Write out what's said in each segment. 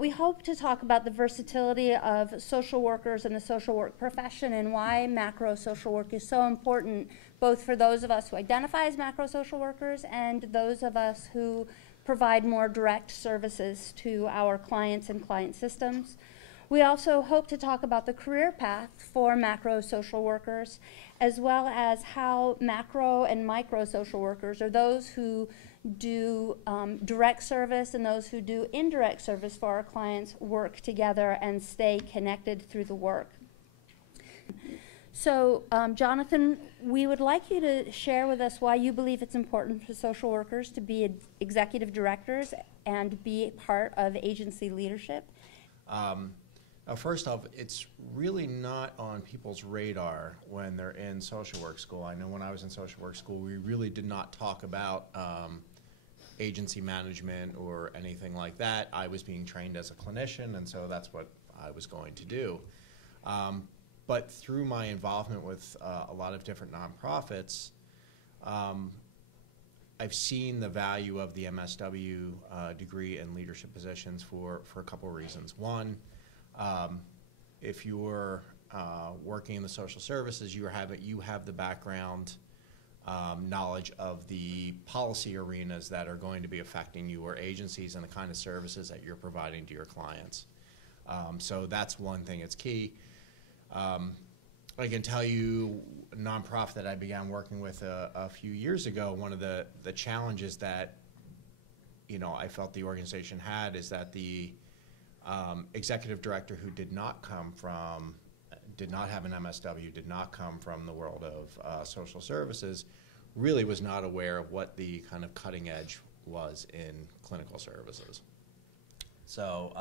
We hope to talk about the versatility of social workers and the social work profession and why macro social work is so important, both for those of us who identify as macro social workers and those of us who provide more direct services to our clients and client systems. We also hope to talk about the career path for macro social workers, as well as how macro and micro social workers, or those who do direct service and those who do indirect service for our clients, work together and stay connected through the work. So, Jonathan, we would like you to share with us why you believe it's important for social workers to be executive directors and be part of agency leadership. First off, it's really not on people's radar when they're in social work school. I know when I was in social work school, we really did not talk about agency management or anything like that. I was being trained as a clinician, and so that's what I was going to do. But through my involvement with a lot of different nonprofits, I've seen the value of the MSW degree in leadership positions for a couple of reasons. One, if you're working in the social services, you have the background knowledge of the policy arenas that are going to be affecting your agencies and the kind of services that you're providing to your clients. So that's one thing, it's key. I can tell you, a nonprofit that I began working with a few years ago, one of the challenges that I felt the organization had is that the executive director who did not have an MSW, did not come from the world of social services, really was not aware of what the kind of cutting edge was in clinical services. So,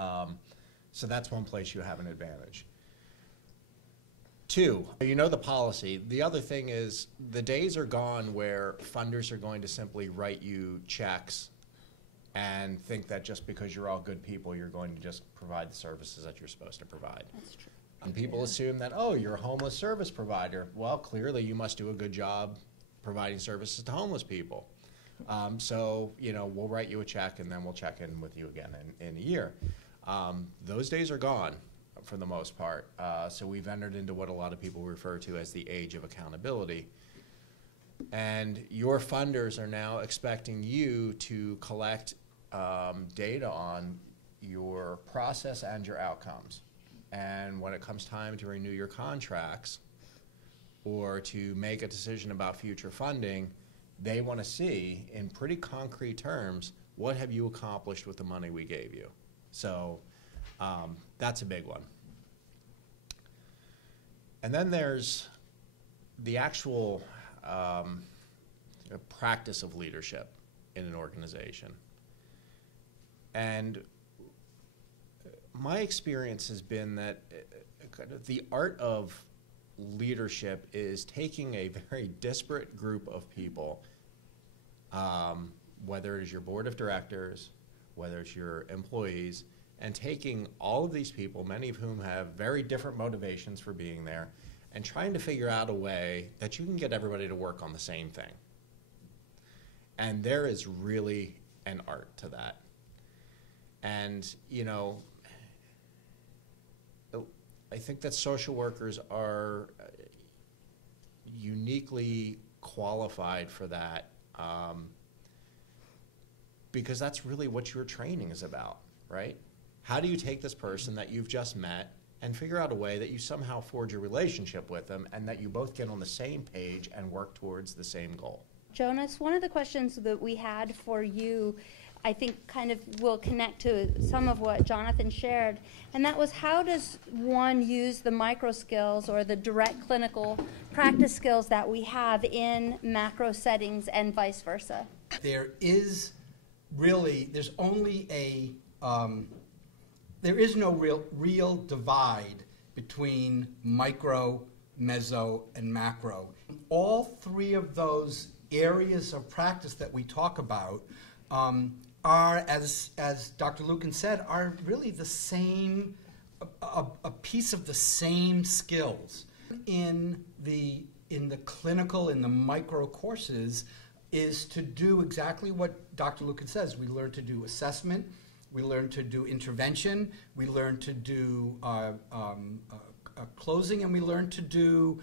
so that's one place you have an advantage. Two, you know the policy. The other thing is the days are gone where funders are going to simply write you checks and think that just because you're all good people, you're going to just provide the services that you're supposed to provide. That's true. And people assume that, oh, you're a homeless service provider. Well, clearly you must do a good job providing services to homeless people. So, we'll write you a check and then we'll check in with you again in a year. Those days are gone for the most part. So we've entered into what a lot of people refer to as the age of accountability. And your funders are now expecting you to collect data on your process and your outcomes. And when it comes time to renew your contracts or to make a decision about future funding, they want to see in pretty concrete terms, what have you accomplished with the money we gave you? So that's a big one. And then there's the actual practice of leadership in an organization. And my experience has been that the art of leadership is taking a very disparate group of people, whether it is your board of directors, whether it's your employees, and taking all of these people, many of whom have very different motivations for being there, and trying to figure out a way that you can get everybody to work on the same thing. And there is really an art to that. And, I think that social workers are uniquely qualified for that because that's really what your training is about, right? How do you take this person that you've just met and figure out a way that you somehow forge a relationship with them and that you both get on the same page and work towards the same goal? Jonas, one of the questions that we had for you, I think kind of will connect to some of what Jonathan shared, and that was, how does one use the micro skills or the direct clinical practice skills that we have in macro settings and vice versa? There is really, there's only a, there is no real divide between micro, meso, and macro. All three of those areas of practice that we talk about are, as Dr. Lukens said, are really the same, a piece of the same skills. In the clinical, in the micro courses, is to do exactly what Dr. Lukens says. We learn to do assessment, we learn to do intervention, we learn to do closing, and we learn to do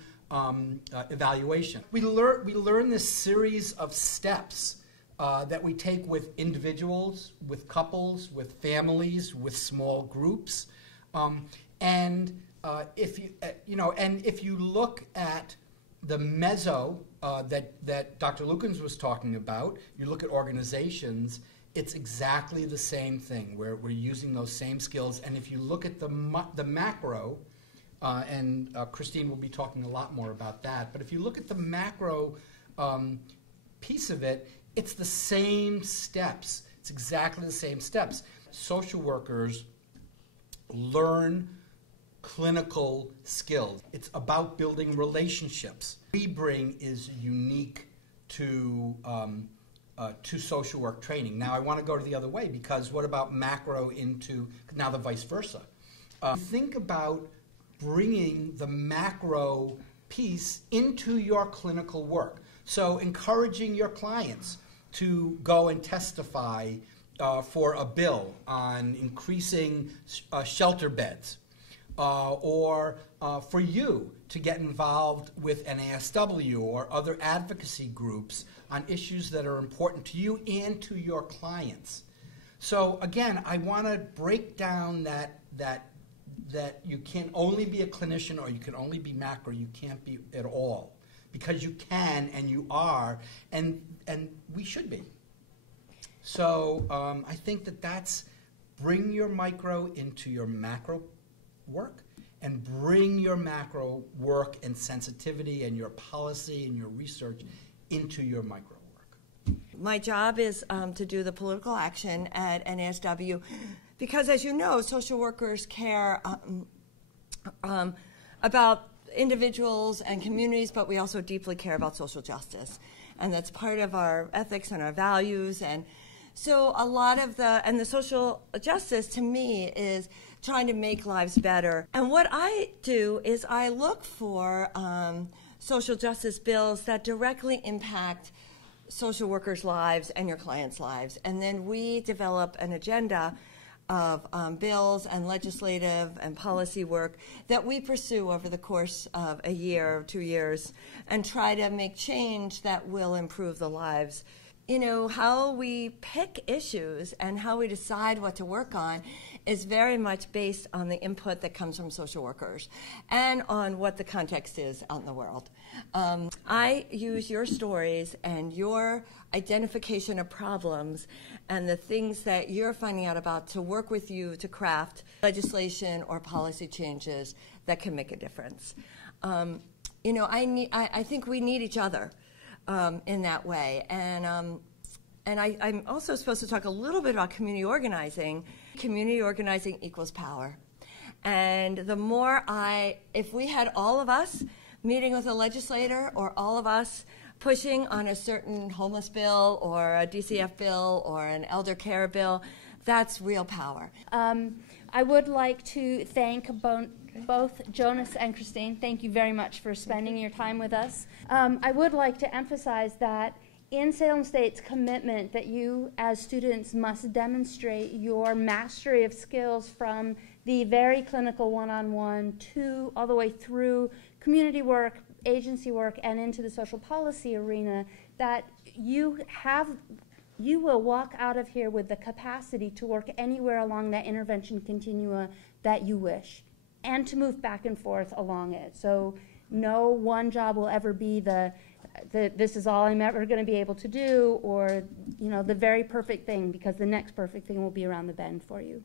evaluation. We learn this series of steps that we take with individuals, with couples, with families, with small groups, and if you look at the meso that Dr. Lukens was talking about, you look at organizations, it's exactly the same thing. We're using those same skills, and if you look at the macro, and Christine will be talking a lot more about that, but if you look at the macro piece of it, it's the same steps. It's exactly the same steps. Social workers learn clinical skills. It's about building relationships. We bring is unique to social work training. Now I want to go to the other way, because what about macro into now the vice versa? Think about bringing the macro piece into your clinical work. So encouraging your clients to go and testify for a bill on increasing shelter beds, or for you to get involved with NASW or other advocacy groups on issues that are important to you and to your clients. So again, I want to break down that you can only be a clinician or you can only be macro. You can't be at all, because you can and you are, and we should be. So I think that's bring your micro into your macro work, and bring your macro work and sensitivity and your policy and your research into your micro work. My job is to do the political action at NASW, because as you know, social workers care about individuals and communities, but we also deeply care about social justice. And that's part of our ethics and our values. And so a lot of the social justice to me is trying to make lives better. And what I do is I look for social justice bills that directly impact social workers' lives and your clients' lives. And then we develop an agenda of bills and legislative and policy work that we pursue over the course of a year or 2 years and try to make change that will improve the lives. You know, how we pick issues and how we decide what to work on is very much based on the input that comes from social workers and on what the context is out in the world. I use your stories and your identification of problems and the things that you're finding out about to work with you to craft legislation or policy changes that can make a difference. You know, I think we need each other in that way. And I'm also supposed to talk a little bit about community organizing. Community organizing equals power. And the more if we had all of us meeting with a legislator or all of us pushing on a certain homeless bill or a DCF bill or an elder care bill, that's real power. I would like to thank both Jonas and Christine. Thank you very much for spending your time with us. I would like to emphasize that in Salem State's commitment that you as students must demonstrate your mastery of skills from the very clinical one-on-one to all the way through community work, agency work, and into the social policy arena, that you will walk out of here with the capacity to work anywhere along that intervention continua that you wish, and to move back and forth along it. So no one job will ever be this is all I'm ever going to be able to do, or the very perfect thing, because the next perfect thing will be around the bend for you.